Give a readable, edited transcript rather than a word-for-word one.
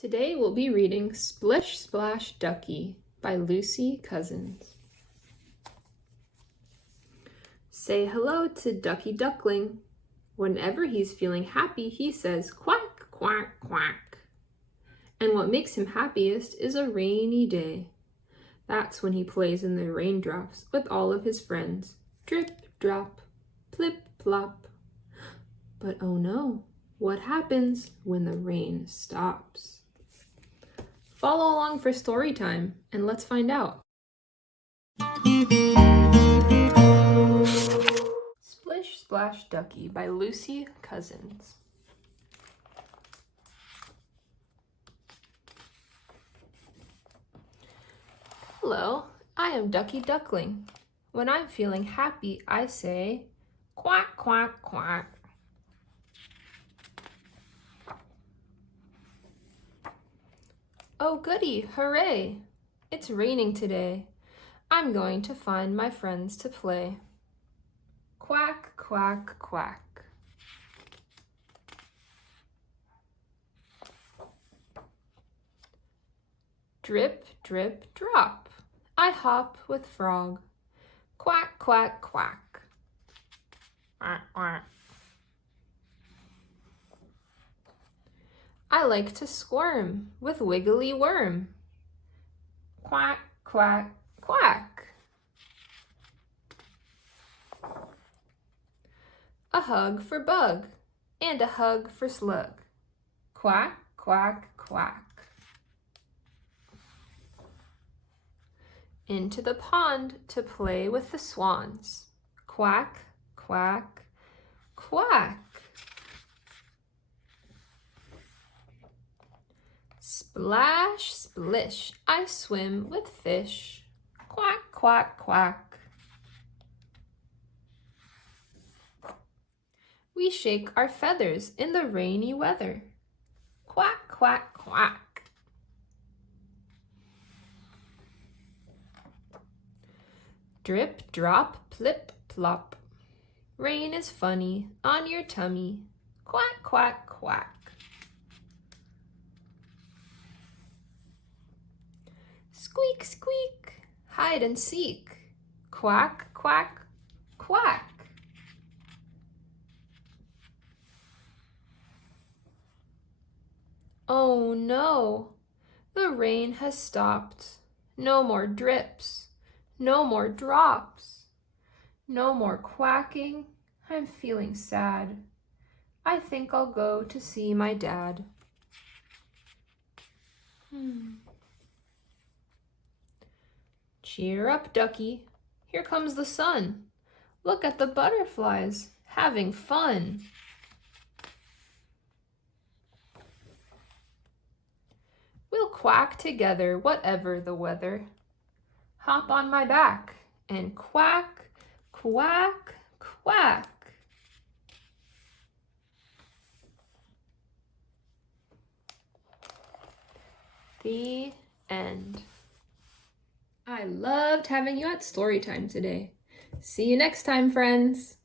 Today we'll be reading Splish, Splash, Ducky by Lucy Cousins. Say hello to Ducky Duckling. Whenever he's feeling happy, he says quack, quack, quack. And what makes him happiest is a rainy day. That's when he plays in the raindrops with all of his friends. Drip, drop, plip, plop. But oh no, what happens when the rain stops? Follow along for story time, and let's find out. Splish, Splash, Ducky by Lucy Cousins. Hello, I am Ducky Duckling. When I'm feeling happy, I say quack, quack, quack. Oh goody, hooray! It's raining today. I'm going to find my friends to play. Quack, quack, quack. Drip, drip, drop. I hop with frog. Quack, quack, quack. Quack, quack. I like to squirm with wiggly worm. Quack, quack, quack. A hug for bug and a hug for slug. Quack, quack, quack. Into the pond to play with the swans. Quack, quack, quack. Splash, splish, I swim with fish. Quack, quack, quack. We shake our feathers in the rainy weather. Quack, quack, quack. Drip, drop, plip, plop. Rain is funny on your tummy. Quack, quack, quack. Squeak, squeak, hide and seek. Quack, quack, quack. Oh no, the rain has stopped. No more drips, no more drops, no more quacking. I'm feeling sad. I think I'll go to see my dad. Cheer up, Ducky. Here comes the sun. Look at the butterflies having fun. We'll quack together, whatever the weather. Hop on my back and quack, quack, quack. The end. I loved having you at Storytime today. See you next time, friends.